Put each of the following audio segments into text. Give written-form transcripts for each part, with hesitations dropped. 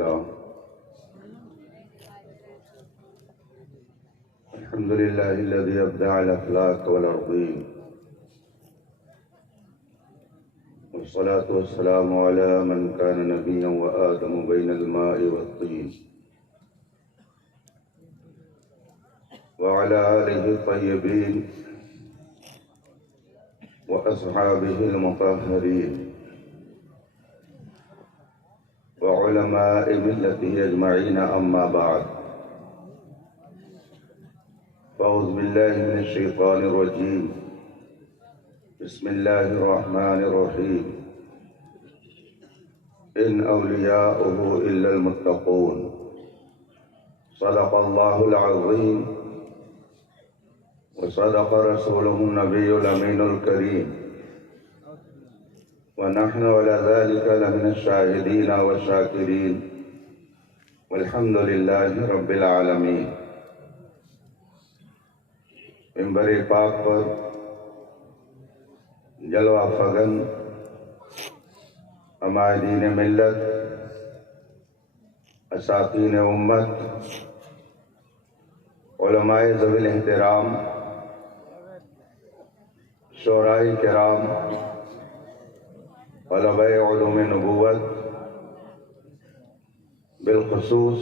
لله الحمد لله الذي أبدع الأفلاك والأرضين والصلاة والسلام على من كان نبيا وآدم بين الماء والطين وعلى آله الطيبين وأصحابه المطهرين وعلماء ملته أجمعين أما بعد فأعوذ بالله من الشيطان الرجيم بسم الله الرحمن الرحيم إن أولياؤه إلا المتقون صدق الله العظيم وصدق رسوله النبي الأمين الكريم ونحن على ذلك لمن الشاهدين والشاكرين والحمد لله رب العالمين۔ منبر پاک پر جلوہ فگن عمائدین ملت، اساتین امت، علماء ذوی الاحترام، شعراء کرام، طلبہ علوم نبوت، بالخصوص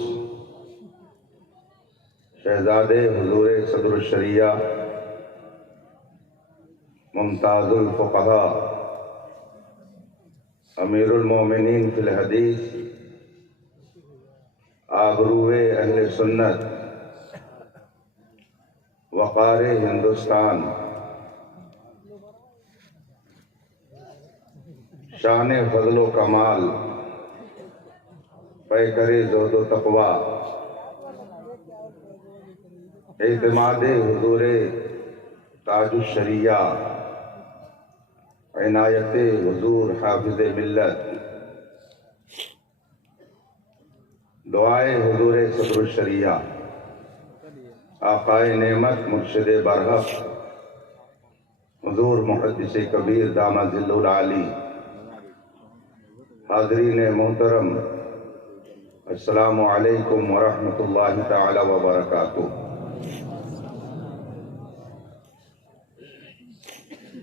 شہزادے حضور صدر الشریعہ ممتاز الفقہاء امیر المومنین فی الحدیث، آبروِ اہل سنت، وقار ہندوستان، شان فضل و کمال، پیکر زہد و تقوی، اعتماد حضور تاج الشریعہ، عنایت حضور حافظ ملت، دعائے حضور صدر الشریعہ، آقائے نعمت مرشد برحق حضور محدث کبیر دامت ظل العالی۔ حاضرین محترم، السلام علیکم ورحمۃ اللہ تعالی وبرکاتہ۔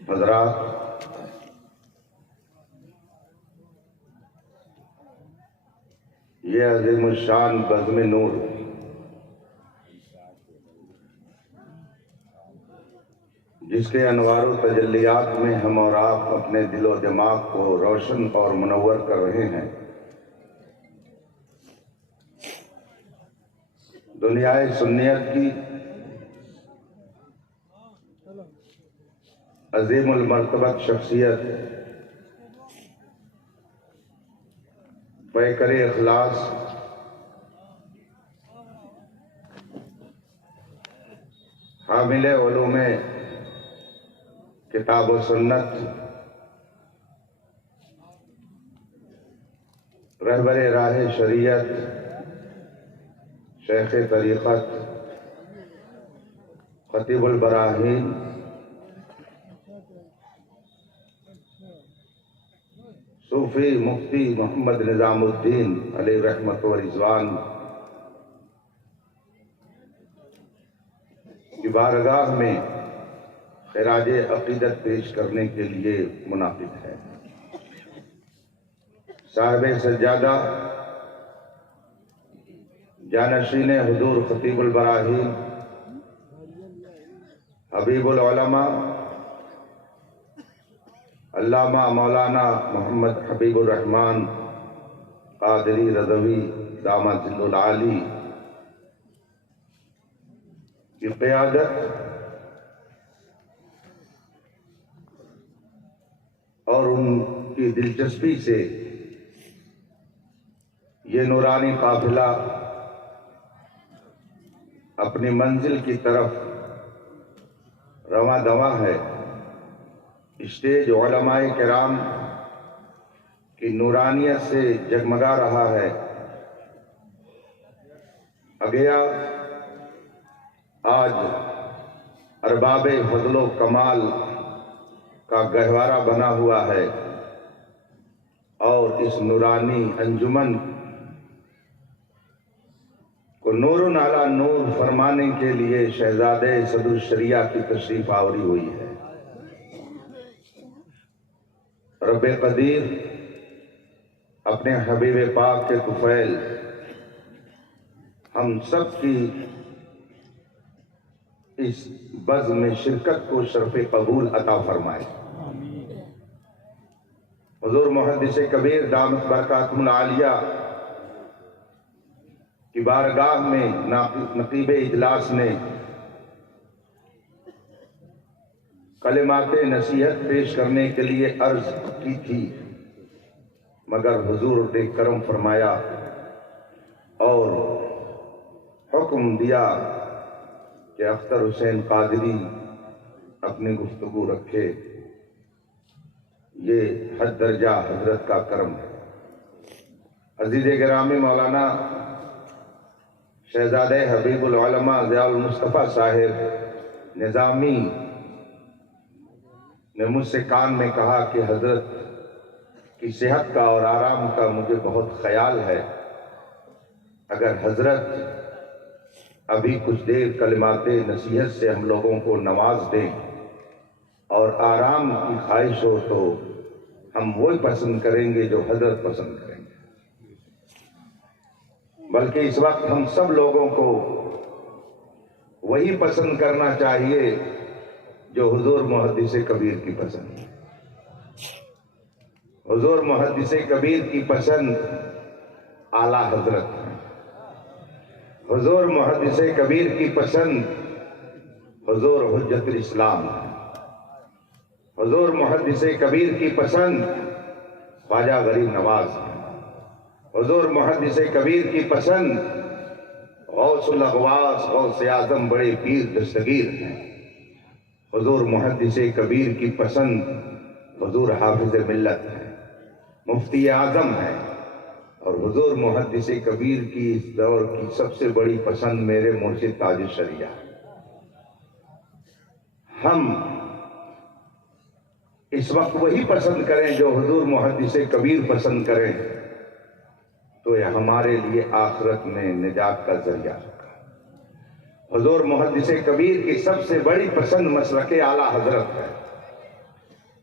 حضرات، یہ عظیم الشان بزم نور جس کے انوار و تجلیات میں ہم اور آپ اپنے دل و دماغ کو روشن اور منور کر رہے ہیں، دنیائے سنیت کی عظیم المرتبت شخصیت، پیکر اخلاص، حامل علوم کتاب و سنت، رہبر راہ شریعت، شیخ طریقت، خطیب البراہین، صوفی مفتی محمد نظام الدین علیہ رحمت و رضوان کی بارگاہ میں خراج عقیدت پیش کرنے کے لیے منعقد ہے۔ صاحب سجادہ، جانشین حضور خطیب البراہین، حبیب العلماء، علامہ مولانا محمد حبیب الرحمن قادری رضوی دامت ظل العالی کی قیادت اور ان کی دلچسپی سے یہ نورانی قافلہ اپنی منزل کی طرف رواں دواں ہے۔ اسٹیج علماء کرام کی نورانیت سے جگمگا رہا ہے۔ اگیا آج ارباب فضل و کمال کا گہوارہ بنا ہوا ہے، اور اس نورانی انجمن کو نور علی نور فرمانے کے لیے شہزادے صدر الشریعہ کی تشریف آوری ہوئی ہے۔ رب قدیر اپنے حبیب پاک کے طفیل ہم سب کی اس بزم میں شرکت کو شرف قبول عطا فرمائے۔ حضور محدث کبیر دامت برکاتہ العالیہ کی بارگاہ میں نقیب اجلاس نے کلمات نصیحت پیش کرنے کے لیے عرض کی تھی، مگر حضور نے کرم فرمایا اور حکم دیا کہ اختر حسین قادری اپنی گفتگو رکھے۔ یہ حد درجہ حضرت کا کرم ہے۔ عزیز گرامی مولانا شہزادہ حبیب العلماء ضیاء المصطفیٰ صاحب نظامی نے مجھ سے کان میں کہا کہ حضرت کی صحت کا اور آرام کا مجھے بہت خیال ہے، اگر حضرت ابھی کچھ دیر کلمات نصیحت سے ہم لوگوں کو نواز دیں اور آرام کی خواہش ہو تو ہم وہی پسند کریں گے جو حضرت پسند کریں گے۔ بلکہ اس وقت ہم سب لوگوں کو وہی پسند کرنا چاہیے جو حضور محدث کبیر کی پسند ہے۔ حضور محدث کبیر کی پسند اعلیٰ حضرت ہے۔ حضور محدث کبیر کی پسند حضور حجت الاسلام ہے۔ حضور محدث کبیر کی پسند خواجہ غریب نواز ہے۔ حضور محدث کبیر کی پسند غوث الاغواث غوث اعظم بڑے پیر دستگیر ہیں۔ حضور محدث کبیر کی پسند حضور حافظ ملت ہے، مفتی اعظم ہے، اور حضور محدث کبیر کی اس دور کی سب سے بڑی پسند میرے مرشد تاج الشریعہ ہے۔ ہم اس وقت وہی پسند کریں جو حضور محدث کبیر پسند کریں تو یہ ہمارے لیے آخرت میں نجات کا ذریعہ ہوگا۔ حضور محدث کبیر کی سب سے بڑی پسند مسلک اعلیٰ حضرت ہے۔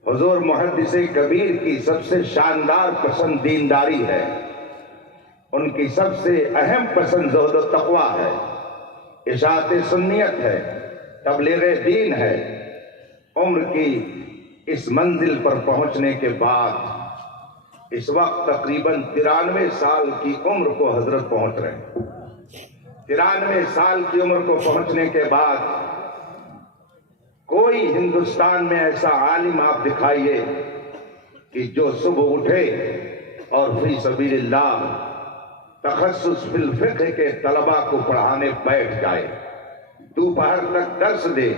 حضور محدث کبیر کی سب سے شاندار پسند دینداری ہے۔ ان کی سب سے اہم پسند زہد و تقویٰ ہے، اشاعت سنیت ہے، تبلیغ دین ہے۔ عمر کی اس منزل پر پہنچنے کے بعد اس وقت تقریباً 93 سال کی عمر کو حضرت پہنچ رہے ہیں۔ 93 سال کی عمر کو پہنچنے کے بعد کوئی ہندوستان میں ایسا عالم آپ دکھائیے کہ جو صبح اٹھے اور فی سبیل اللہ تخصص فی الفقہ کے طلباء کو پڑھانے بیٹھ جائے، دوپہر تک درس دے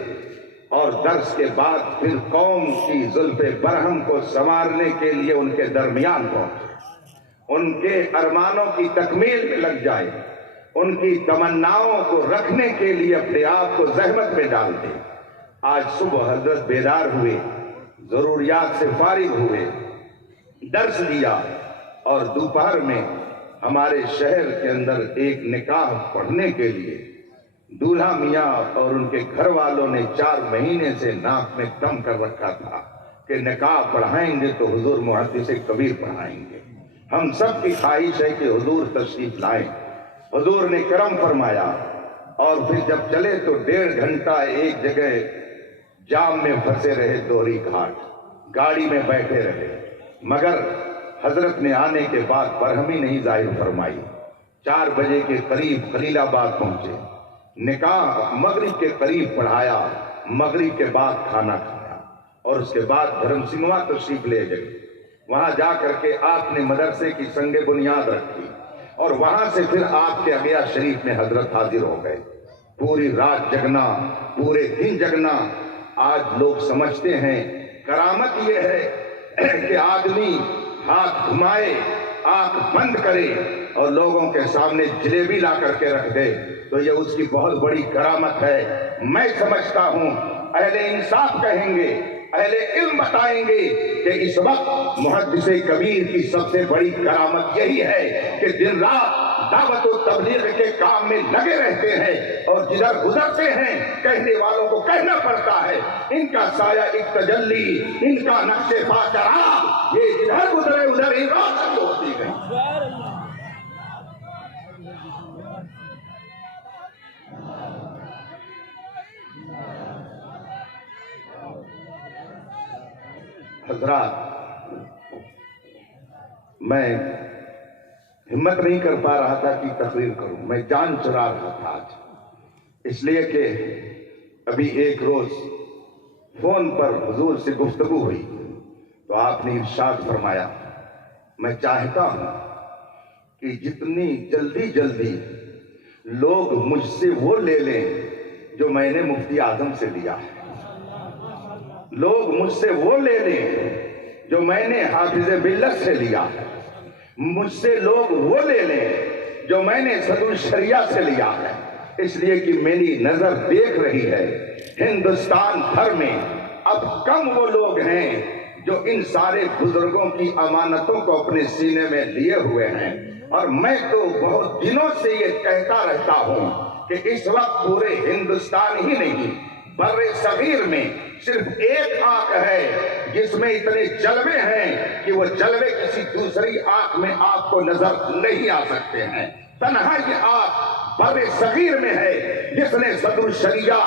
اور درس کے بعد پھر قوم کی زلف برہم کو سنوارنے کے لیے ان کے درمیان پہنچے، ان کے ارمانوں کی تکمیل میں لگ جائے، ان کی تمناؤں کو رکھنے کے لیے اپنے آپ کو زحمت میں ڈال دے۔ آج صبح حضرت بیدار ہوئے، ضروریات سے فارغ ہوئے، درس دیا، اور دوپہر میں ہمارے شہر کے اندر ایک نکاح پڑھنے کے لیے دولہا میاں اور ان کے گھر والوں نے 4 مہینے سے ناک میں دم کر رکھا تھا کہ نکاح پڑھائیں گے تو حضور محدث کبیر پڑھائیں گے۔ ہم سب کی خواہش ہے کہ حضور تشریف لائیں۔ حضور نے کرم فرمایا اور پھر جب چلے تو 1.5 گھنٹہ ایک جگہ جام میں پھنسے رہے، دوہری گھاٹ گاڑی میں بیٹھے رہے، مگر حضرت نے آنے کے بعد برہمی نہیں ظاہر فرمائی۔ 4 بجے کے قریب خلیل آباد پہنچے، نکاح مغرب کے قریب پڑھایا، مغرب کے بعد کھانا کھایا، اور اس کے بعد دھرم سنگھوا تشریف لے گئے۔ وہاں جا کر کے آپ نے مدرسے کی سنگ بنیاد رکھی، اور وہاں سے پھر آپ کے عقیہ شریف میں حضرت حاضر ہو گئے۔ پوری رات جگنا، پورے دن جگنا۔ آج لوگ سمجھتے ہیں کرامت یہ ہے کہ آدمی ہاتھ گھمائے، آنکھ بند کرے اور لوگوں کے سامنے جلیبی لا کر کے رکھ دے تو یہ اس کی بہت بڑی کرامت ہے۔ میں سمجھتا ہوں اہل انصاف کہیں گے، اہل علم بتائیں گے کہ اس وقت محدث کبیر کی سب سے بڑی کرامت یہی ہے کہ دن رات دعوت و تبلیغ کے کام میں لگے رہتے ہیں اور جدھر گزرتے ہیں کہنے والوں کو کہنا پڑتا ہے ان کا سایہ ایک تجلی، ان کا نقش پا چراغ، یہ جدھر گزرے ادھر ہی روشن ہوتی گئی۔ حضرات، میں ہمت نہیں کر پا رہا تھا کہ تقریر کروں، میں جان چرا رہا تھا آج، اس لیے کہ ابھی ایک روز فون پر حضور سے گفتگو ہوئی تو آپ نے ارشاد فرمایا میں چاہتا ہوں کہ جتنی جلدی لوگ مجھ سے وہ لے لیں جو میں نے مفتی اعظم سے لیا ہے، لوگ مجھ سے وہ لے لیں جو میں نے حافظ ملت سے لیا، مجھ سے لوگ وہ لے لیں جو میں نے صدر الشریعہ سے لیا ہے، اس لیے کہ میری نظر دیکھ رہی ہے ہندوستان بھر میں اب کم وہ لوگ ہیں جو ان سارے بزرگوں کی امانتوں کو اپنے سینے میں لیے ہوئے ہیں، اور میں تو بہت دنوں سے یہ کہتا رہتا ہوں کہ اس وقت پورے ہندوستان ہی نہیں بر صغیر میں صرف ایک آنکھ ہے جس میں اتنے جلوے ہیں کہ وہ جلوے کسی دوسری آنکھ میں آپ کو نظر نہیں آ سکتے ہیں، تنہا یہ آنکھ بر صغیر میں ہے جس نے صدر الشریعہ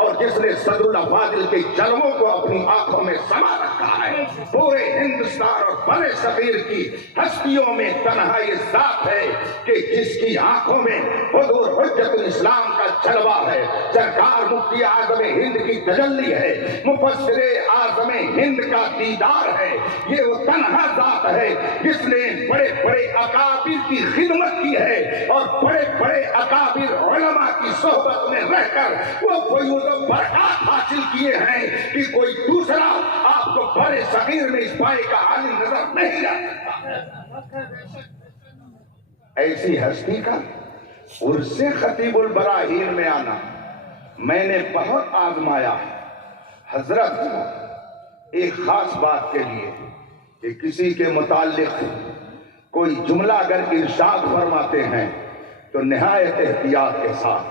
اور جس نے صدر الافاضل کے جلووں کو اپنی آنکھوں میں سما رکھا ہے۔ پورے ہندوستان اور بر صغیر کی ہستیوں میں تنہا یہ ذات ہے کہ جس کی آنکھوں میں حضور حجت الاسلام کا جلوہ ہے، سرکار مفتی اعظم ہند کی تجلی ہے، مفسر اعظم ہند کا دیدار ہے، یہ وہ تنہا ذات ہے جس نے بڑے بڑے اکابر کی خدمت کی ہے اور بڑے بڑے اکابر علماء کی صحبت میں رہ کر وہ فیوز و برکات حاصل کیے ہیں کہ کوئی دوسرا آپ کو بر صغیر میں اس پائے کا عالم نظر نہیں آ سکتا۔ ایسی ہستی کا عرص خطیب البراہین میں آنا میں نے بہت آزمایا۔ حضرت ایک خاص بات کے لیے کہ کسی کے متعلق کوئی جملہ اگر ارشاد فرماتے ہیں تو نہایت احتیاط کے ساتھ،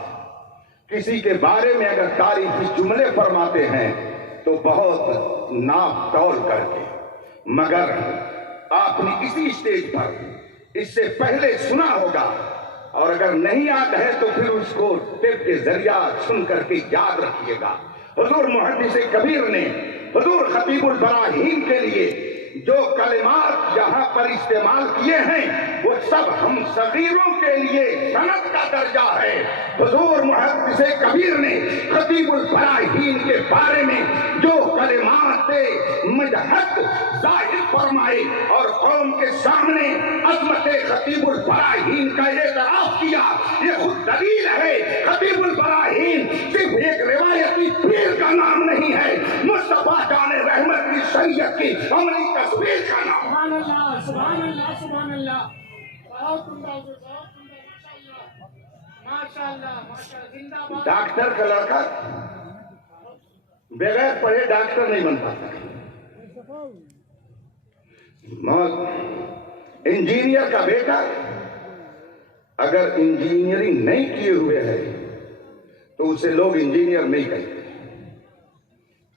کسی کے بارے میں اگر تعریفی جملے فرماتے ہیں تو بہت ناپ تول کر کے، مگر آپ نے کسی اسٹیج پر اس سے پہلے سنا ہوگا اور اگر نہیں یاد ہے تو پھر اس کو ٹیپ کے ذریعہ سن کر کے یاد رکھیے گا۔ حضور محدث کبیر نے حضور خطیب البراہین کے لیے جو کلمات یہاں پر استعمال کیے ہیں وہ سب ہم صغیروں کے لیے سند کا درجہ ہے۔ حضور محدث کبیر نے خطیب البراہین کے بارے میں جو کلمات مدحت ظاہر فرمائی اور قوم کے سامنے عظمت خطیب البراہین کا اعتراف کیا، یہ خود دلیل ہے خطیب البراہین صرف ایک روایتی پیر کا نام نہیں ہے، مصطفیٰ جان رحمت کی شریعت کی عملی تصویر کا نام۔ سبحان اللہ، سبحان اللہ، سبحان اللہ، بہت عمدہ، ماشاء اللہ، ماشاء اللہ، زندہ باد۔ ڈاکٹر کا لڑکا بغیر پڑھے ڈاکٹر نہیں بن پاتا، انجینئر کا بیٹا اگر انجینئرنگ نہیں کیے ہوئے ہے تو اسے لوگ انجینئر نہیں کہتے،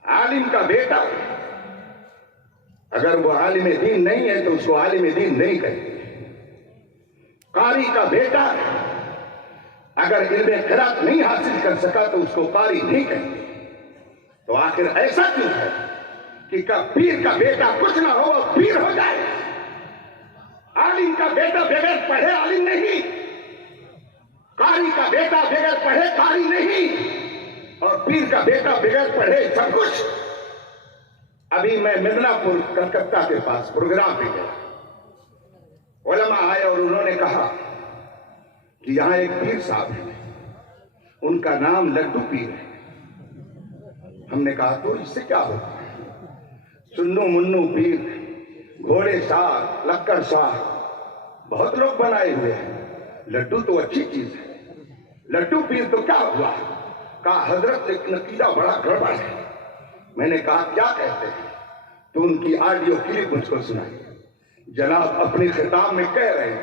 عالم کا بیٹا اگر وہ عالم دین نہیں ہے تو اس کو عالم دین نہیں کہتے، قاری کا بیٹا اگر علم قرات نہیں حاصل کر سکا تو اس کو قاری نہیں کہتے۔ تو آخر ایسا کیوں ہے کہ پیر کا بیٹا کچھ نہ ہو وہ پیر ہو جائے؟ عالم کا بیٹا بغیر پڑھے عالم نہیں، قاری کا بیٹا بغیر پڑھے قاری نہیں، اور پیر کا بیٹا بغیر پڑھے سب کچھ۔ ابھی میں مدنا پور کلکتہ کے پاس پروگرام پہ گیا، علماء آئے اور انہوں نے کہا کہ یہاں ایک پیر صاحب ہیں، ان کا نام لڈو پیر ہے۔ ہم نے کہا تو اس سے کیا ہوتا ہے؟ چنو منو پیر، گھوڑے شاہ، لکڑ شاہ، بہت لوگ بنائے ہوئے ہیں، لڈو تو اچھی چیز ہے، لڈو پیر تو کیا ہوا؟ کہا حضرت ایک نتیجہ بڑا گڑبڑ ہے۔ میں نے کہا کیا کہتے ہیں؟ تو ان کی آڈیو کلپ مجھ کو سنائی۔ جناب اپنی خطاب میں کہہ رہے ہیں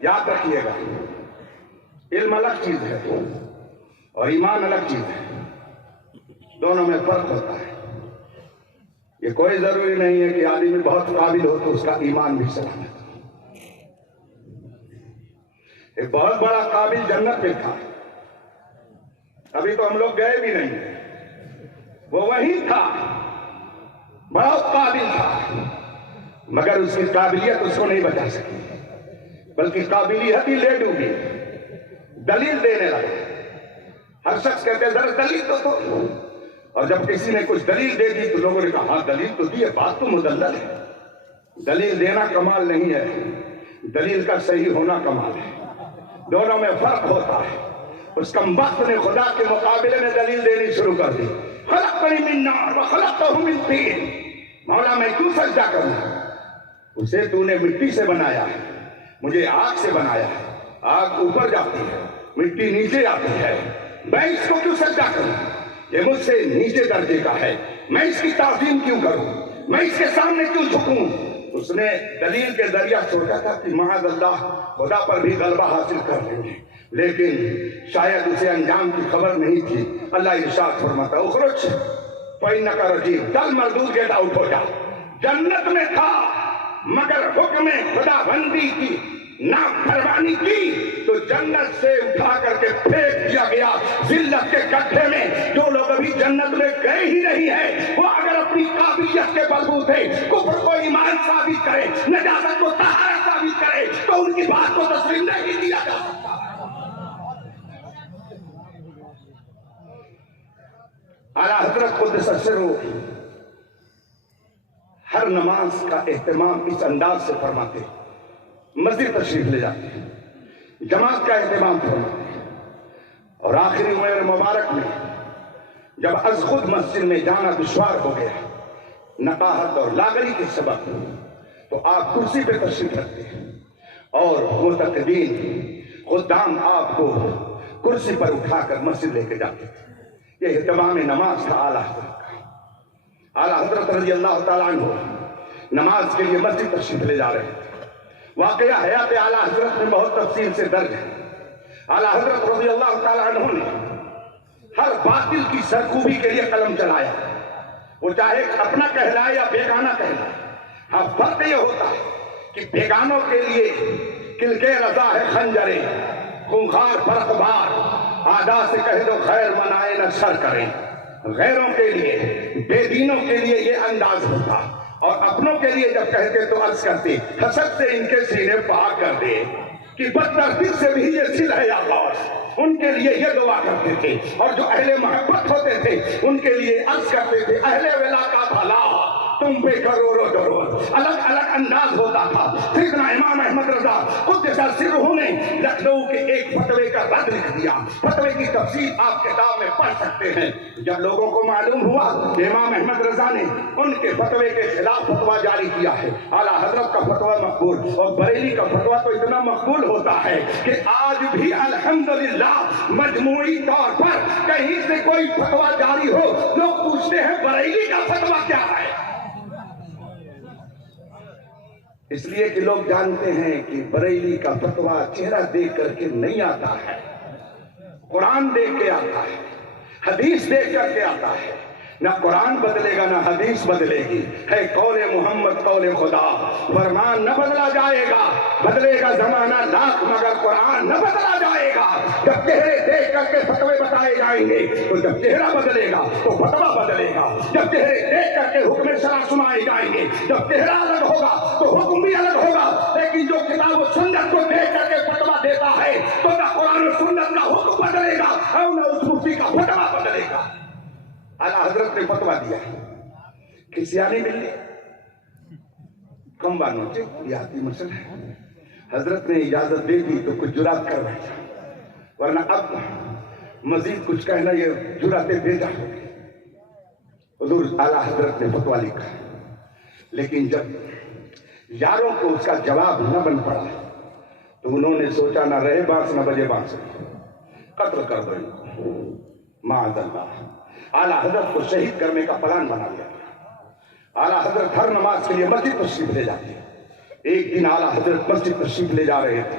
یاد رکھیے گا، علم الگ چیز ہے اور ایمان الگ چیز ہے، دونوں میں فرق ہوتا ہے۔ یہ کوئی ضروری نہیں ہے کہ آدمی بہت قابل ہو تو اس کا ایمان بھی سلامت ہو۔ ایک بہت بڑا قابل جنت میں تھا، ابھی تو ہم لوگ گئے بھی نہیں، وہ وہیں تھا، بہت قابل تھا، مگر اس کی قابلیت اس کو نہیں بچا سکی، بلکہ قابلیت ہی لے ڈوبی، دلیل دینے لگا۔ ہر شخص کہتے ہیں ذرا دلیل تو اور جب کسی نے کچھ دلیل دے دی تو لوگوں نے کہا ہاں دلیل تو دی ہے، بات تو مدلل ہے۔ دلیل دینا کمال نہیں ہے، دلیل کا صحیح ہونا کمال ہے، دونوں میں فرق ہوتا ہے۔ اس کمبخت نے خدا کے مقابلے میں دلیل دینی شروع کر دی، خلقتنی من نار وخلقتہ من طین، مولا میں کیوں سجدہ کروں؟ اسے تو نے مٹی سے بنایا ہے، مجھے آگ سے بنایا ہے، آگ اوپر جاتی ہے، مٹی نیچے آتی ہے، میں اس کو کیوں سجدہ کروں؟ یہ مجھ سے نیچے درجے کا ہے، میں اس کی تعظیم کیوں کروں؟ میں اس کے سامنے کیوں جھکوں؟ اس نے دلیل کے ذریعہ سوچا تھا کہ معاذ اللہ خدا پر بھی غلبہ حاصل کر لیں گے، لیکن شاید اسے انجام کی خبر نہیں تھی۔ اللہ ارشاد فرماتا اخرج فإنک رجیم، چل مردود گیٹ آؤٹ ہو جا۔ جنت میں تھا مگر حکم خدا بندی کی نافرمانی کی تو جنت سے اٹھا کر کے پھینک دیا گیا ذلت کے گڈھے میں۔ جو لوگ ابھی جنت میں گئے ہی نہیں ہیں وہ اگر اپنی قابلیت کے بلبوتے کفر کو ایمان ثابت کرے، نجاست کو طہارت ثابت کرے تو ان کی بات کو تسلیم نہیں کیا جا سکتا۔ اعلیٰ حضرت قدس سرو ہر نماز کا اہتمام اس انداز سے فرماتے، مسجد تشریف لے جاتے ہیں، جماعت کا اہتمام فرماتے ہیں، اور آخری عمر مبارک میں جب از خود مسجد میں جانا دشوار ہو گیا نقاہت اور لاغری کے سبب، تو آپ کرسی پہ تشریف رکھتے ہیں اور متقدین خدام آپ کو کرسی پر اٹھا کر مسجد لے کے جاتے تھے۔ یہ اہتمام نماز تھا اعلیٰ حضرت کا۔ اعلیٰ حضرت رضی اللہ تعالیٰ عنہ نماز کے لیے مسجد تشریف لے جا رہے تھے۔ واقعہ حیات اعلیٰ حضرت میں بہت تفصیل سے درج ہے۔ اعلیٰ حضرت رضی اللہ تعالیٰ عنہ نے ہر باطل کی سرکوبی کے لیے قلم چلایا، وہ چاہے اپنا کہلائے یا بیگانہ کہلائے۔ ہاں فرق یہ ہوتا ہے کہ بیگانوں کے لیے کلکے رضا ہے خنجرے، خونخوار فرق بار، آدھا سے کہہ دو خیر منائے نہ شر کریں۔ غیروں کے لیے، بے دینوں کے لیے یہ انداز ہوتا، اور اپنوں کے لیے جب کہتے تو عرض کرتے حسد سے ان کے سینے پاک کر دے کہ بدترتیب سے بھی یہ سل ہے یا غوث۔ ان کے لیے یہ دعا کرتے تھے، اور جو اہل محبت ہوتے تھے ان کے لیے عرض کرتے تھے اہل ولا کا بھلا تم پہ کروڑوں درود۔ الگ الگ انداز ہوتا تھا۔ سیدنا امام احمد رضا قدس سرہ نے لکھنؤ کے ایک فتوے کا رد لکھ دیا، فتوے کی تفصیل آپ کتاب میں پڑھ سکتے ہیں۔ جب لوگوں کو معلوم ہوا کہ امام احمد رضا نے ان کے فتوے کے خلاف فتویٰ جاری کیا ہے، اعلیٰ حضرت کا فتویٰ مقبول، اور بریلی کا فتویٰ تو اتنا مقبول ہوتا ہے کہ آج بھی الحمدللہ مجموعی طور پر کہیں سے کوئی فتویٰ جاری ہو لوگ پوچھتے ہیں بریلی کا فتویٰ کیا ہے، اس لیے کہ لوگ جانتے ہیں کہ بریلی کا فتویٰ چہرہ دیکھ کر کے نہیں آتا ہے، قرآن دیکھ کے آتا ہے، حدیث دیکھ کر کے آتا ہے۔ نہ قرآن بدلے گا نہ حدیث بدلے گی، ہے قول محمد قول خدا، فرمان نہ بدلا جائے گا، بدلے گا زمانہ لاکھ مگر قرآن نہ بدلا جائے گا۔ جب چہرے دیکھ کر کے فتوے بتائے جائیں گے تو جب چہرہ بدلے گا تو فتویٰ بدلے گا، جب چہرے دیکھ کر کے حکم شرع سنائے جائیں گے جب چہرہ الگ ہوگا تو حکم بھی الگ ہوگا۔ لیکن جو کتاب و سنت کو دیکھ کر کے فتویٰ دیتا ہے تو نہ قرآن و سنت کا حکم بدلے گا اور نہ اس مفتی کا فتویٰ بدلے گا۔ اعلیٰ حضرت نے فتویٰ دیا کہ سیانے ملنے کم بانوں سے دیہاتی مسئلہ ہے، حضرت نے اجازت دے دی تو کچھ جرات کر بیٹھا، ورنہ اب مزید کچھ کہنا یہ جراتیں بھیجا ہو گئی۔ حضور اعلیٰ حضرت نے فتویٰ لکھا، لیکن جب یاروں کو اس کا جواب نہ بن پڑا تو انہوں نے سوچا نہ رہے بانس نہ بجے بانس، قتل کر دو ان کو معاذ اللہ۔ اعلیٰ حضرت کو شہید کرنے کا پلان بنا لیا گیا۔ اعلیٰ حضرت ہر نماز کے لیے مسجد تشریف لے جاتے۔ ایک دن اعلیٰ حضرت مسجد تشریف لے جا رہے تھے،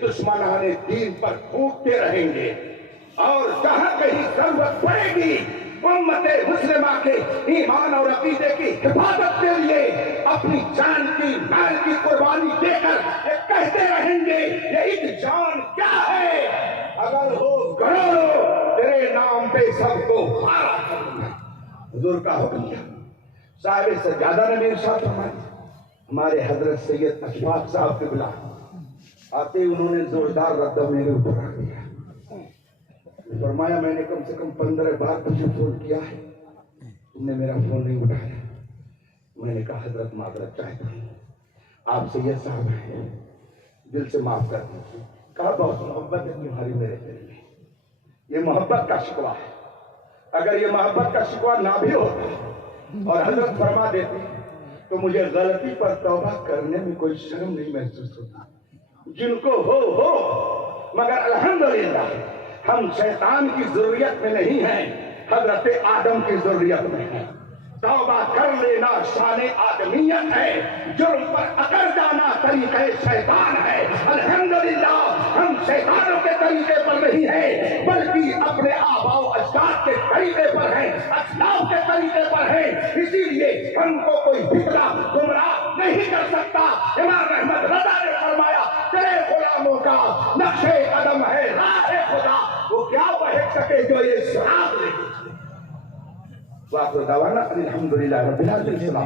دشمنان دین پر پھونکتے رہیں گے، اور جہاں کہیں ضرورت پڑے گی امت مسلمہ کے ایمان اور عقیدے کی حفاظت کے لیے اپنی جان کی مال کی قربانی دے کر یہ کہتے رہیں گے یہ ایک جان کیا ہے، اگر ہو کروڑوں تیرے نام پہ سب کو مارا کروں گا۔ حضور کا حکم تھا۔ صاحب سجادہ نے میرے ساتھ ہمارے حضرت سید اشفاق صاحب کے بلا آتے انہوں نے زوردار ردہ میرے اوپر رکھ دیا، فرمایا میں نے کم سے کم 15 بار تجھے فون کیا ہے، تم نے میرا فون نہیں اٹھایا۔ میں نے کہا حضرت معذرت چاہتا ہوں، آپ سید صاحب ہیں، دل سے معاف کر دیجیے۔ کہا بہت محبت ہے تمہاری میرے دل میں، یہ محبت کا شکوہ ہے، اگر یہ محبت کا شکوہ نہ بھی ہوتا اور حضرت فرما دیتی تو مجھے غلطی پر توبہ کرنے میں کوئی شرم نہیں محسوس ہوتا۔ جن کو ہو مگر الحمدللہ ہم شیطان کی ضروریت میں نہیں ہیں، حضرت آدم کی ضروریت میں ہیں۔ توبہ کر لینا شان آدمیت ہے، جرم پر اکڑ جانا طریقہ شیطان ہے۔ الحمدللہ ہم شیطانوں کے طریقے پر نہیں ہیں بلکہ اپنے آباء و اجداد کے طریقے پر ہیں، اسلاف کے طریقے پر ہیں، اسی لیے ہم کو کوئی فکرہ گمراہ نہیں کر سکتا۔ امام احمد رضا نے فرمایا تیرے غلاموں کا نقش قدم ہے راہ خدا، وہ کیا بہک سکے جو یہ سراغ لے۔ وآخر دعوانا الحمدللہ رب العالمین۔